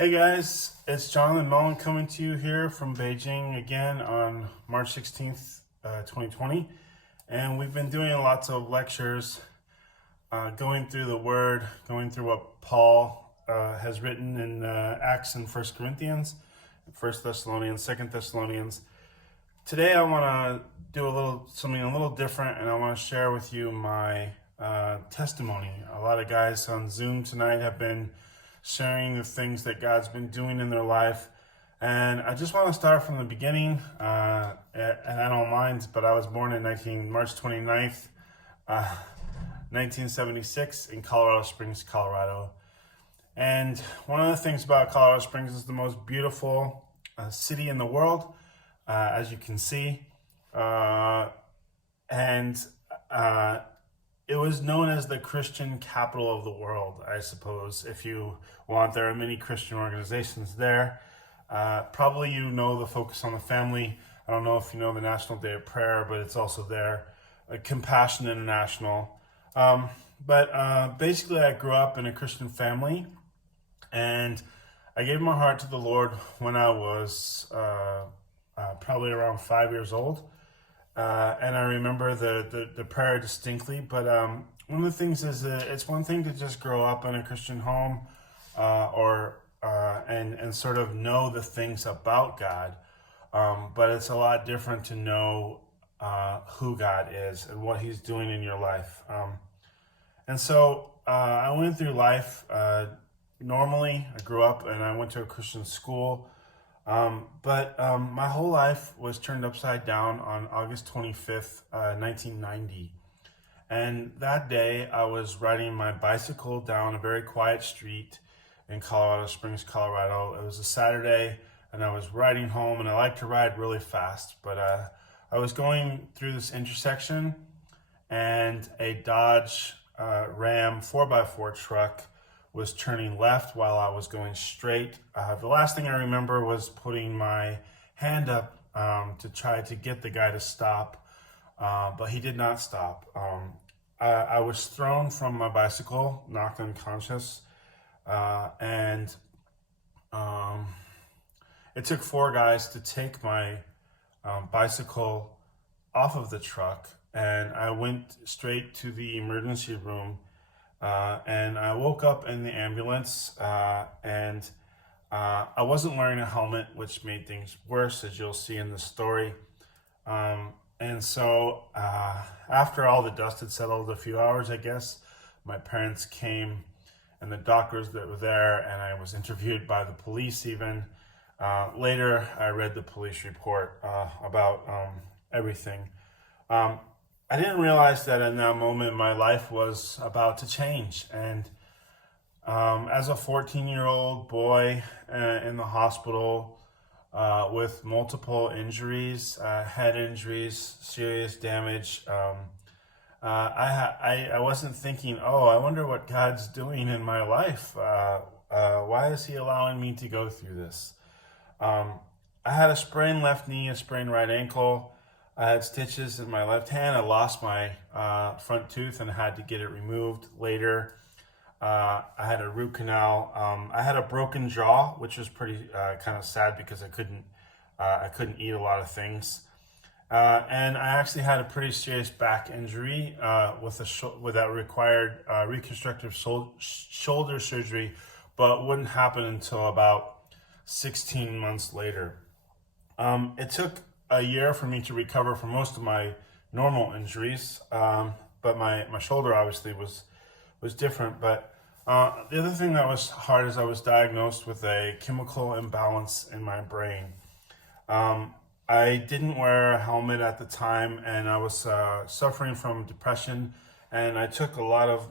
Hey guys, it's John and Mellen coming to you here from Beijing again on March 16th, 2020. And we've been doing lots of lectures, going through the Word, going through what Paul has written in Acts and First Corinthians, First Thessalonians, Second Thessalonians. Today I want to do something a little different, and I want to share with you my testimony. A lot of guys on Zoom tonight have been sharing the things that God's been doing in their life. And I just want to start from the beginning, and I don't mind, but I was born in March 29th, 1976 in Colorado Springs, Colorado. And one of the things about Colorado Springs is the most beautiful city in the world, as you can see. And it was known as the Christian capital of the world, I suppose, if you want. There are many Christian organizations there. Probably you know the Focus on the Family. I don't know if you know the National Day of Prayer, but it's also there. Compassion International. But basically, I grew up in a Christian family, and I gave my heart to the Lord when I was probably around 5 years old. And I remember the prayer distinctly, but one of the things is that it's one thing to just grow up in a Christian home and sort of know the things about God, but it's a lot different to know who God is and what He's doing in your life. And so I went through life normally. I grew up and I went to a Christian school. But my whole life was turned upside down on August 25th, 1990. And that day I was riding my bicycle down a very quiet street in Colorado Springs, Colorado. It was a Saturday and I was riding home, and I like to ride really fast, but I was going through this intersection and a Dodge Ram 4x4 truck was turning left while I was going straight. The last thing I remember was putting my hand up to try to get the guy to stop, but he did not stop. I was thrown from my bicycle, knocked unconscious, and it took four guys to take my bicycle off of the truck, and I went straight to the emergency room. And I woke up in the ambulance, and I wasn't wearing a helmet, which made things worse, as you'll see in the story. And so after all the dust had settled, a few hours, I guess, my parents came and the doctors that were there, and I was interviewed by the police even. Later, I read the police report about everything. I didn't realize that in that moment my life was about to change. And as a 14-year-old boy in the hospital with multiple injuries, head injuries, serious damage, I wasn't thinking, oh, I wonder what God's doing in my life. Why is He allowing me to go through this? I had a sprained left knee, a sprained right ankle. I had stitches in my left hand. I lost my front tooth and had to get it removed later. I had a root canal. I had a broken jaw, which was pretty kind of sad because I couldn't eat a lot of things. And I actually had a pretty serious back injury that required reconstructive shoulder surgery, but wouldn't happen until about 16 months later. It took a year for me to recover from most of my normal injuries, but my shoulder obviously was different. But the other thing that was hard is I was diagnosed with a chemical imbalance in my brain. I didn't wear a helmet at the time, and I was suffering from depression, and I took a lot of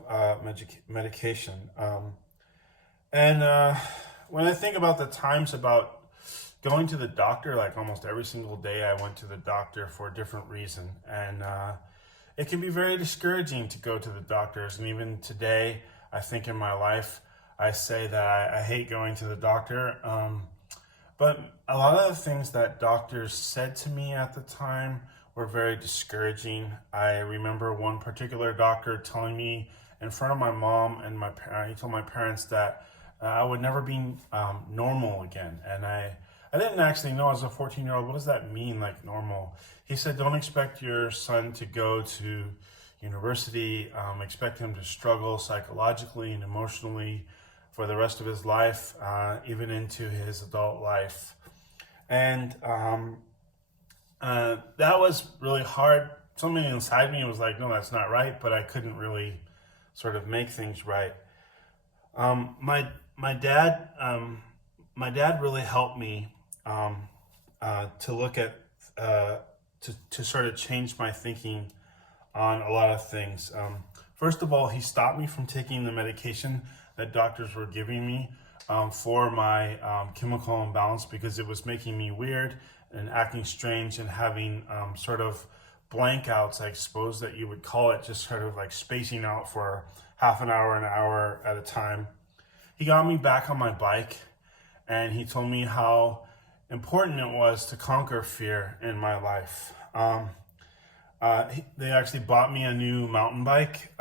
medication. And when I think about the times about going to the doctor, like almost every single day I went to the doctor for a different reason. And it can be very discouraging to go to the doctors. And even today, I think in my life, I say that I hate going to the doctor. But a lot of the things that doctors said to me at the time were very discouraging. I remember one particular doctor telling me in front of my mom and he told my parents that I would never be normal again. And I didn't actually know as a 14-year-old, what does that mean, like normal? He said, don't expect your son to go to university, expect him to struggle psychologically and emotionally for the rest of his life, even into his adult life. And that was really hard. Something inside me was like, no, that's not right, but I couldn't really sort of make things right. My my dad my dad really helped me to look at to sort of change my thinking on a lot of things. First of all, he stopped me from taking the medication that doctors were giving me for my chemical imbalance because it was making me weird and acting strange and having sort of blankouts, I suppose that you would call it, just sort of like spacing out for half an hour at a time. He got me back on my bike and he told me how important it was to conquer fear in my life. They actually bought me a new mountain bike,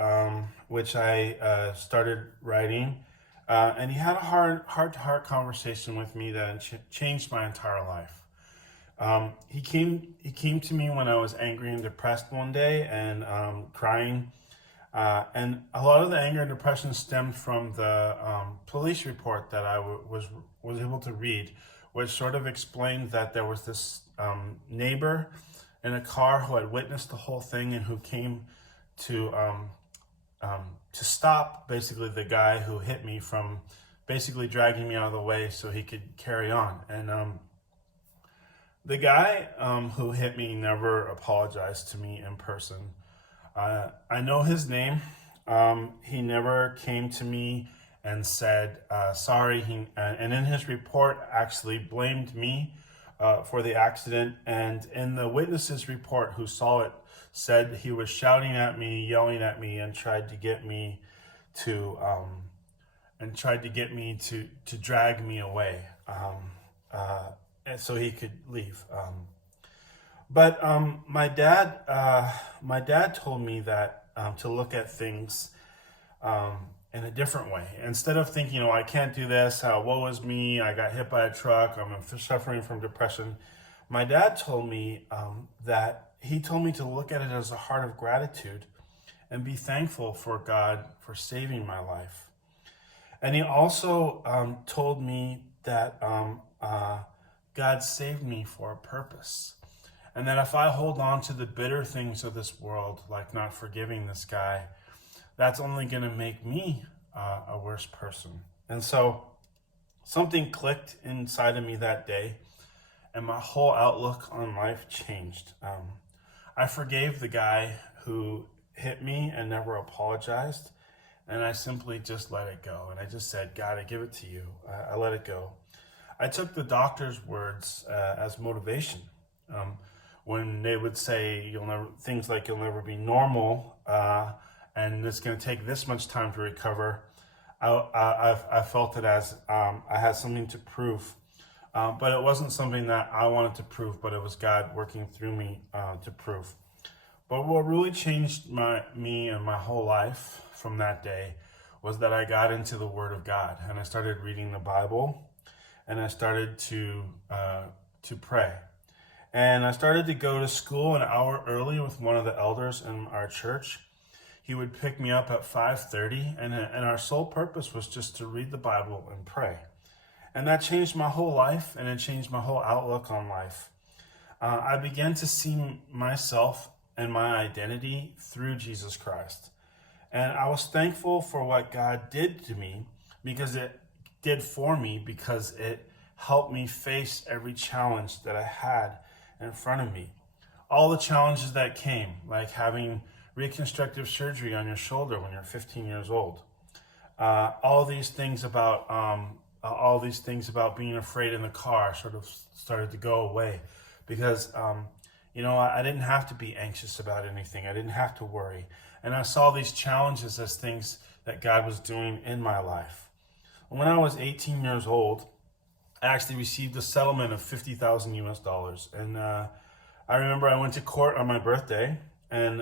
which I started riding. And he had a heart-to-heart conversation with me that changed my entire life. He came to me when I was angry and depressed one day and crying. And a lot of the anger and depression stemmed from the police report that I was able to read, which sort of explained that there was this neighbor in a car who had witnessed the whole thing and who came to stop basically the guy who hit me from basically dragging me out of the way so he could carry on. And the guy who hit me never apologized to me in person. I know his name. He never came to me and said sorry. And in his report actually blamed me for the accident. And in the witness's report who saw it said he was shouting at me, yelling at me, and tried to get me to drag me away so he could leave. But my dad told me that to look at things in a different way. Instead of thinking, I can't do this, woe is me, I got hit by a truck, I'm suffering from depression. My dad told me he told me to look at it as a heart of gratitude and be thankful for God for saving my life. And he also told me that God saved me for a purpose. And that if I hold on to the bitter things of this world, like not forgiving this guy, that's only going to make me a worse person. And so something clicked inside of me that day, and my whole outlook on life changed. I forgave the guy who hit me and never apologized, and I simply just let it go. And I just said, God, I give it to you. I let it go. I took the doctor's words as motivation. When they would say things like you'll never be normal, and it's going to take this much time to recover, I felt it as I had something to prove. But it wasn't something that I wanted to prove, but it was God working through me to prove. But what really changed me and my whole life from that day was that I got into the Word of God, and I started reading the Bible, and I started to pray. And I started to go to school an hour early with one of the elders in our church. He would pick me up at 5:30, and our sole purpose was just to read the Bible and pray. And that changed my whole life, and it changed my whole outlook on life. I began to see myself and my identity through Jesus Christ. And I was thankful for what God did to me because it helped me face every challenge that I had in front of me. All the challenges that came, like having reconstructive surgery on your shoulder when you're 15 years old. All these things about being afraid in the car sort of started to go away because, I didn't have to be anxious about anything. I didn't have to worry. And I saw these challenges as things that God was doing in my life. When I was 18 years old, I actually received a settlement of $50,000 US. And I remember I went to court on my birthday, and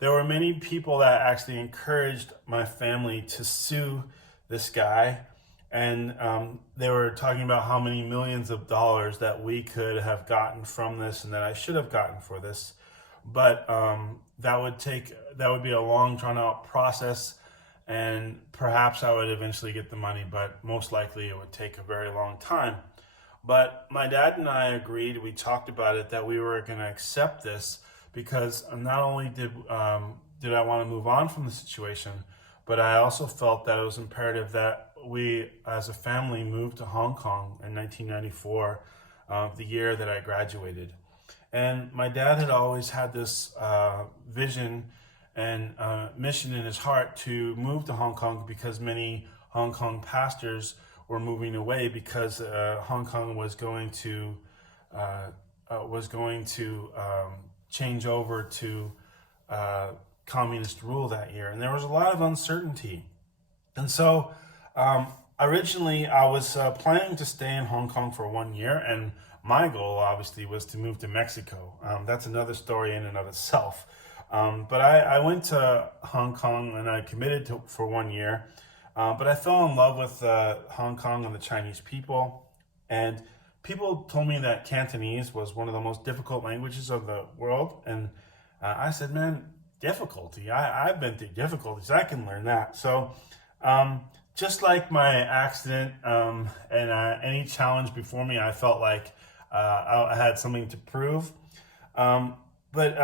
there were many people that actually encouraged my family to sue this guy and they were talking about how many millions of dollars that we could have gotten from this and that I should have gotten for this. But that would be a long drawn out process, and perhaps I would eventually get the money, but most likely it would take a very long time. But my dad and I agreed, we talked about it, that we were going to accept this because not only did I want to move on from the situation, but I also felt that it was imperative that we as a family moved to Hong Kong in 1994, the year that I graduated. And my dad had always had this vision and mission in his heart to move to Hong Kong because many Hong Kong pastors were moving away because Hong Kong was going to change over to communist rule that year, and there was a lot of uncertainty. And so originally I was planning to stay in Hong Kong for 1 year, and my goal obviously was to move to Mexico. That's another story in and of itself. But I went to Hong Kong and I committed for 1 year. But I fell in love with Hong Kong and the Chinese people. And people told me that Cantonese was one of the most difficult languages of the world. And I said, man, difficulty. I've been through difficulties. I can learn that. So just like my accident and any challenge before me, I felt like I had something to prove. But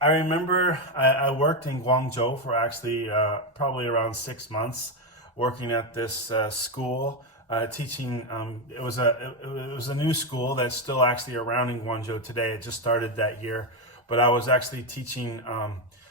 I remember I worked in Guangzhou for actually probably around 6 months, working at this school, teaching. It was a new school that's still actually around in Guangzhou today. It just started that year, but I was actually teaching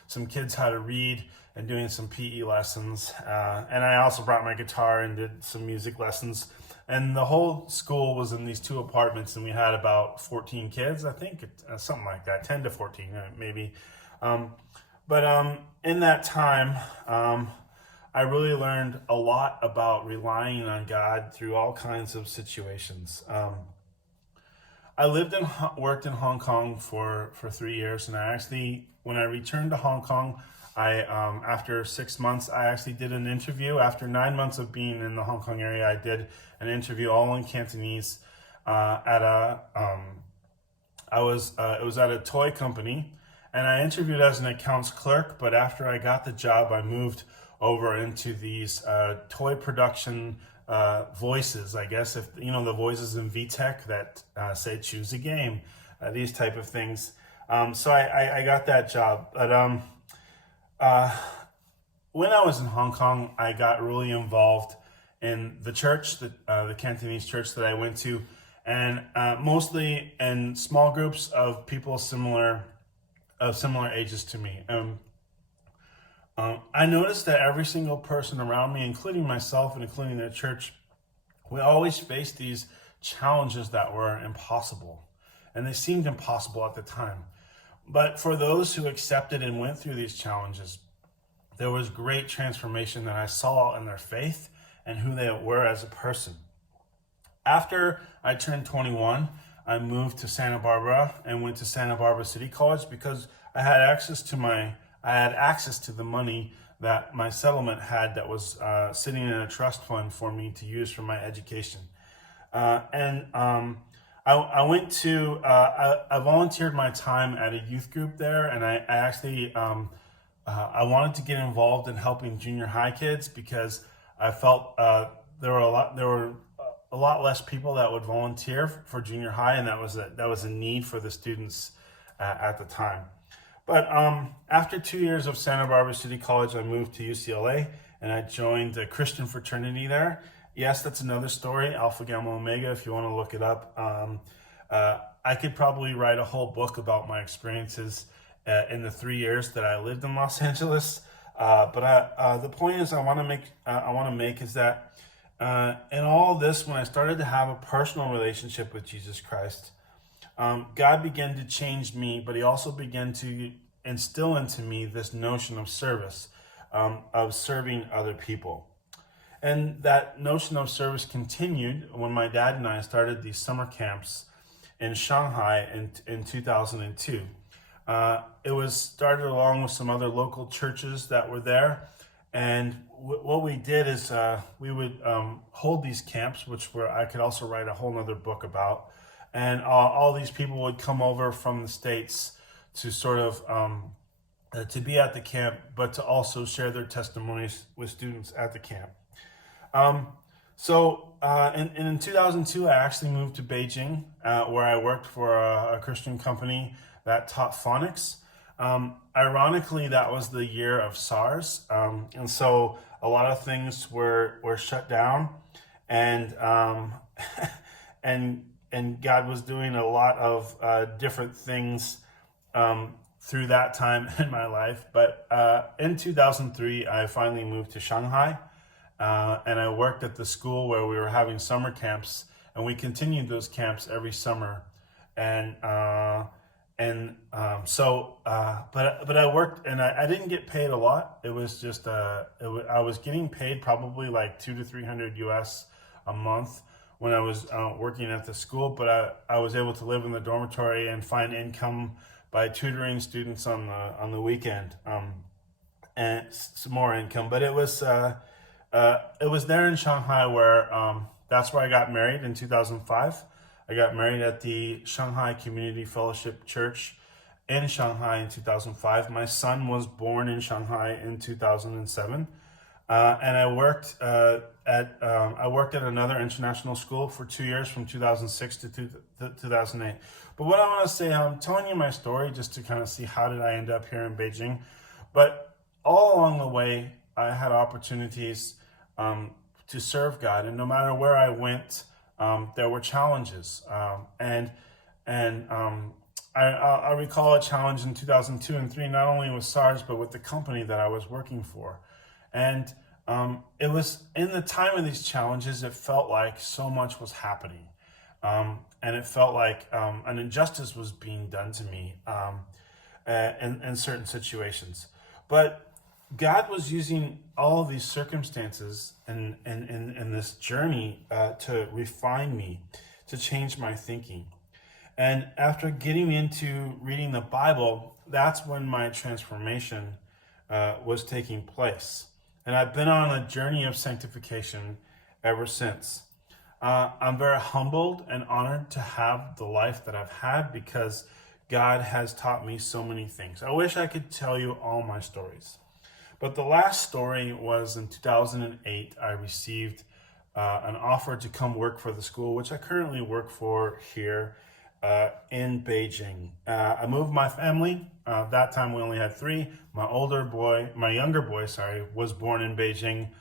some kids how to read and doing some PE lessons. And I also brought my guitar and did some music lessons. And the whole school was in these 2 apartments, and we had about 14 kids, I think, something like that, 10 to 14, maybe. But in that time, I really learned a lot about relying on God through all kinds of situations. I worked in Hong Kong for 3 years, and I actually, when I returned to Hong Kong, after 6 months, I actually did an interview. After 9 months of being in the Hong Kong area, I did an interview all in Cantonese it was at a toy company, and I interviewed as an accounts clerk. But after I got the job, I moved over into these toy production voices. I guess, if you know the voices in VTech that say choose a game, these type of things. So I got that job, but when I was in Hong Kong, I got really involved in the church, the Cantonese church that I went to, and mostly in small groups of people of similar ages to me. I noticed that every single person around me, including myself and including the church, we always faced these challenges that were impossible, and they seemed impossible at the time. But for those who accepted and went through these challenges, there was great transformation that I saw in their faith and who they were as a person. After I turned 21, I moved to Santa Barbara and went to Santa Barbara City College because I had access to the money that my settlement had that was sitting in a trust fund for me to use for my education. I went to, I volunteered my time at a youth group there, and I actually, I wanted to get involved in helping junior high kids because I felt there were a lot less people that would volunteer for junior high, and that was a need for the students at the time. But after 2 years of Santa Barbara City College, I moved to UCLA, and I joined a Christian fraternity there. Yes, that's another story, Alpha Gamma Omega, if you want to look it up. I could probably write a whole book about my experiences in the 3 years that I lived in Los Angeles. But the point is I want to make is that in all this, when I started to have a personal relationship with Jesus Christ, God began to change me, but he also began to instill into me this notion of service, of serving other people. And that notion of service continued when my dad and I started these summer camps in Shanghai in 2002. It was started along with some other local churches that were there. And what we did is we would hold these camps, which were I could also write a whole nother book about. And all these people would come over from the States to sort of to be at the camp, but to also share their testimonies with students at the camp. Um, in 2002, I actually moved to Beijing, where I worked for a Christian company that taught phonics. Ironically, that was the year of SARS, and so a lot of things were shut down, and and God was doing a lot of different things through that time in my life. But in 2003, I finally moved to Shanghai, and I worked at the school where we were having summer camps, and we continued those camps every summer. And but I worked, and I didn't get paid a lot. It was just I was getting paid probably like 200 to 300 US a month when I was working at the school. But I was able to live in the dormitory and find income by tutoring students on the weekend, and some more income. But it was there in Shanghai where that's where I got married in 2005. I got married at the Shanghai Community Fellowship Church in Shanghai in 2005. My son was born in Shanghai in 2007, and I worked at another international school for 2 years, from 2006 to 2008. But what I want to say, I'm telling you my story just to kind of see how did I end up here in Beijing. But all along the way, I had opportunities to serve God, and no matter where I went, there were challenges, I recall a challenge in 2002 and 3, not only with SARS, but with the company that I was working for. And it was in the time of these challenges, it felt like so much was happening. And it felt like an injustice was being done to me in certain situations. But God was using all of these circumstances and this journey to refine me, to change my thinking. And after getting into reading the Bible, that's when my transformation was taking place. And I've been on a journey of sanctification ever since. I'm very humbled and honored to have the life that I've had, because God has taught me so many things. I wish I could tell you all my stories. But the last story was in 2008. I received an offer to come work for the school, which I currently work for here in Beijing. I moved my family. That time we only had three. My younger boy, was born in Beijing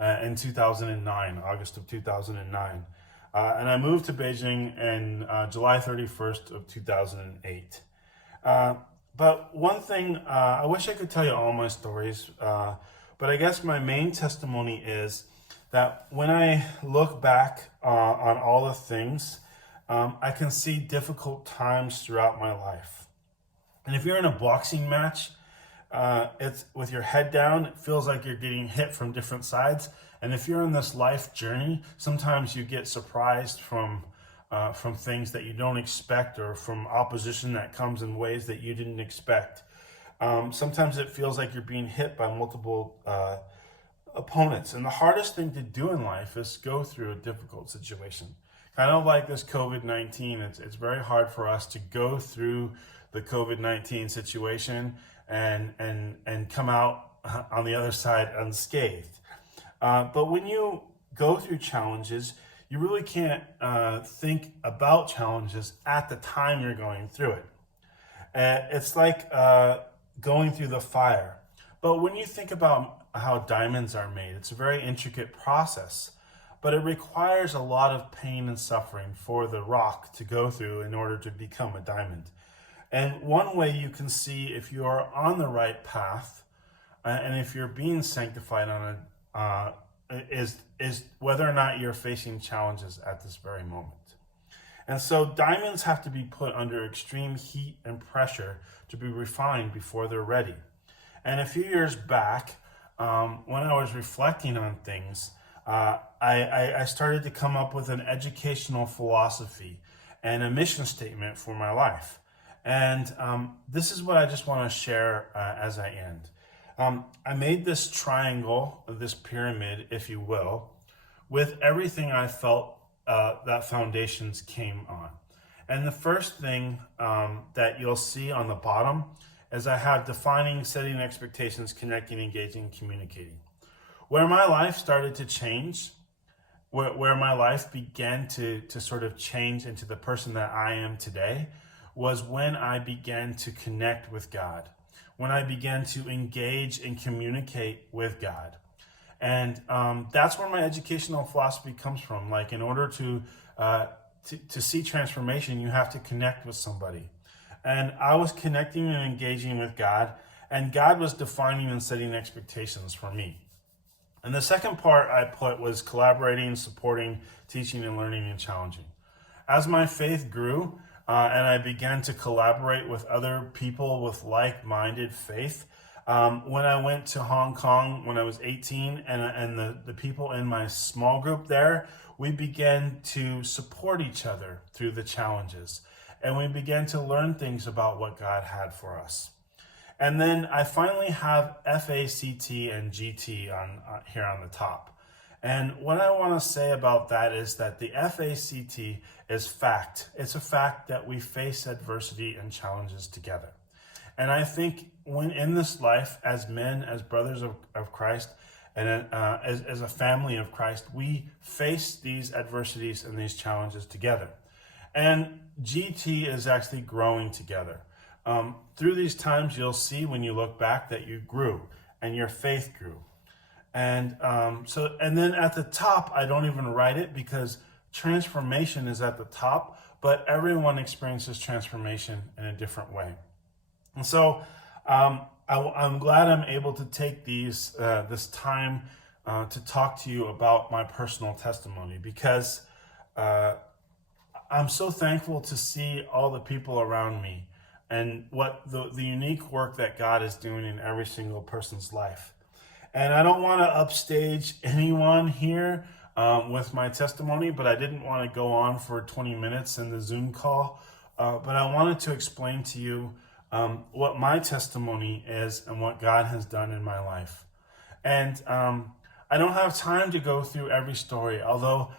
in 2009, August of 2009. And I moved to Beijing in July 31st of 2008. But one thing, I wish I could tell you all my stories, but I guess my main testimony is that when I look back on all the things, I can see difficult times throughout my life. And if you're in a boxing match, it's with your head down, it feels like you're getting hit from different sides. And if you're in this life journey, sometimes you get surprised from things that you don't expect, or from opposition that comes in ways that you didn't expect. Sometimes it feels like you're being hit by multiple opponents. And the hardest thing to do in life is go through a difficult situation. Kind of like this COVID-19, it's very hard for us to go through the COVID-19 situation and come out on the other side unscathed. But when you go through challenges, you really can't think about challenges at the time you're going through it. It's like going through the fire. But when you think about how diamonds are made, it's a very intricate process. But it requires a lot of pain and suffering for the rock to go through in order to become a diamond. And one way you can see if you are on the right path and if you're being sanctified is whether or not you're facing challenges at this very moment. And so diamonds have to be put under extreme heat and pressure to be refined before they're ready. And a few years back, when I was reflecting on things, I started to come up with an educational philosophy and a mission statement for my life. And this is what I just want to share as I end. I made this triangle, this pyramid, if you will, with everything I felt that foundations came on. And the first thing that you'll see on the bottom is I have defining, setting expectations, connecting, engaging, communicating. Where my life started to change, where my life began to sort of change into the person that I am today, was when I began to connect with God, when I began to engage and communicate with God. And that's where my educational philosophy comes from. Like, in order to see transformation, you have to connect with somebody. And I was connecting and engaging with God, and God was defining and setting expectations for me. And the second part I put was collaborating, supporting, teaching, and learning and challenging. As my faith grew and I began to collaborate with other people with like-minded faith, when I went to Hong Kong when I was 18, and the people in my small group there, we began to support each other through the challenges. And we began to learn things about what God had for us. And then I finally have FACT and GT on here on the top. And what I want to say about that is that the FACT is fact. It's a fact that we face adversity and challenges together. And I think when in this life, as men, as brothers of Christ, and as a family of Christ, we face these adversities and these challenges together. And GT is actually growing together. Through these times, you'll see when you look back that you grew and your faith grew. And and then at the top, I don't even write it because transformation is at the top, but everyone experiences transformation in a different way. And so I'm glad I'm able to take this time to talk to you about my personal testimony, because I'm so thankful to see all the people around me and what the unique work that God is doing in every single person's life. And I don't want to upstage anyone here with my testimony, but I didn't want to go on for 20 minutes in the Zoom call. But I wanted to explain to you what my testimony is and what God has done in my life. And I don't have time to go through every story, although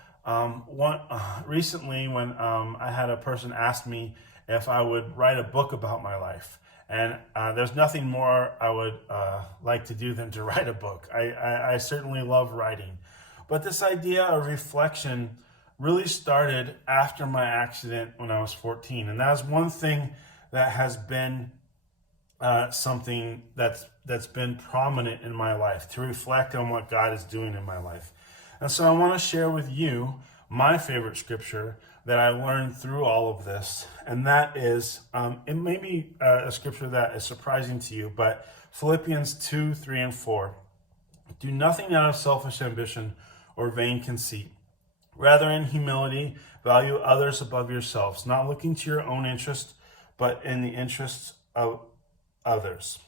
recently when I had a person ask me if I would write a book about my life. And there's nothing more I would like to do than to write a book. I certainly love writing. But this idea of reflection really started after my accident when I was 14. And that's one thing that has been something that's been prominent in my life, to reflect on what God is doing in my life. And so I want to share with you my favorite scripture that I learned through all of this, and that is, it may be a scripture that is surprising to you, but Philippians 2, 3, and 4. Do nothing out of selfish ambition or vain conceit. Rather, in humility, value others above yourselves, not looking to your own interest, but in the interests of others.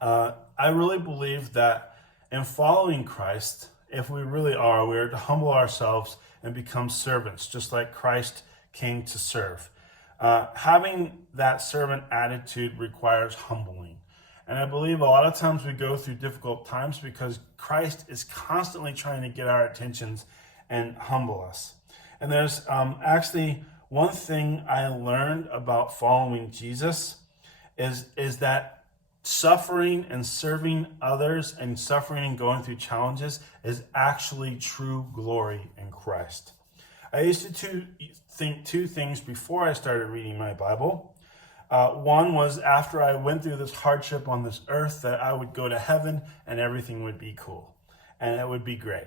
I really believe that in following Christ, if we really are, we are to humble ourselves and become servants, just like Christ came to serve. Having that servant attitude requires humbling. And I believe a lot of times we go through difficult times because Christ is constantly trying to get our attentions and humble us. And there's actually one thing I learned about following Jesus is that suffering and serving others and suffering and going through challenges is actually true glory in Christ. I used to think two things before I started reading my Bible. One was after I went through this hardship on this earth, that I would go to heaven and everything would be cool and it would be great.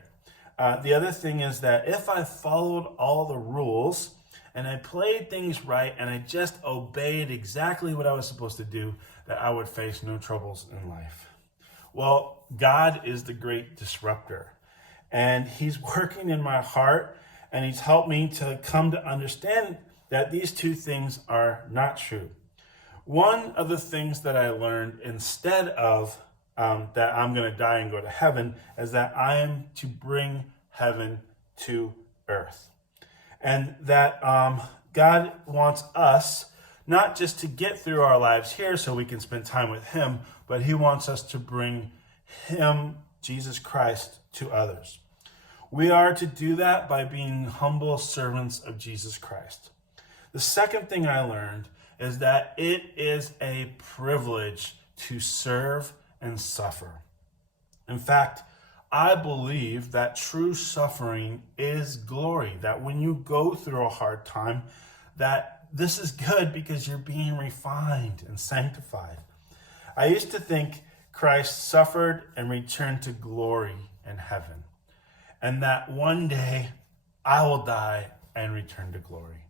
The other thing is that if I followed all the rules and I played things right and I just obeyed exactly what I was supposed to do, that I would face no troubles in life. Well, God is the great disruptor, and he's working in my heart, and he's helped me to come to understand that these two things are not true. One of the things that I learned instead of that I'm going to die and go to heaven is that I am to bring heaven to earth. And that God wants us not just to get through our lives here so we can spend time with him, but he wants us to bring him, Jesus Christ, to others. We are to do that by being humble servants of Jesus Christ. The second thing I learned is that it is a privilege to serve and suffer. In fact, I believe that true suffering is glory, that when you go through a hard time, that this is good because you're being refined and sanctified. I used to think Christ suffered and returned to glory in heaven, and that one day I will die and return to glory.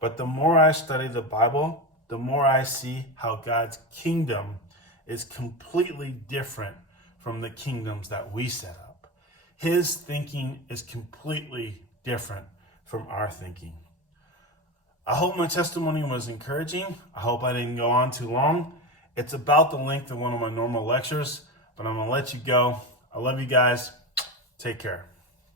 But the more I study the Bible, the more I see how God's kingdom is completely different from the kingdoms that we set up. His thinking is completely different from our thinking. I hope my testimony was encouraging. I hope I didn't go on too long. It's about the length of one of my normal lectures, but I'm going to let you go. I love you guys. Take care.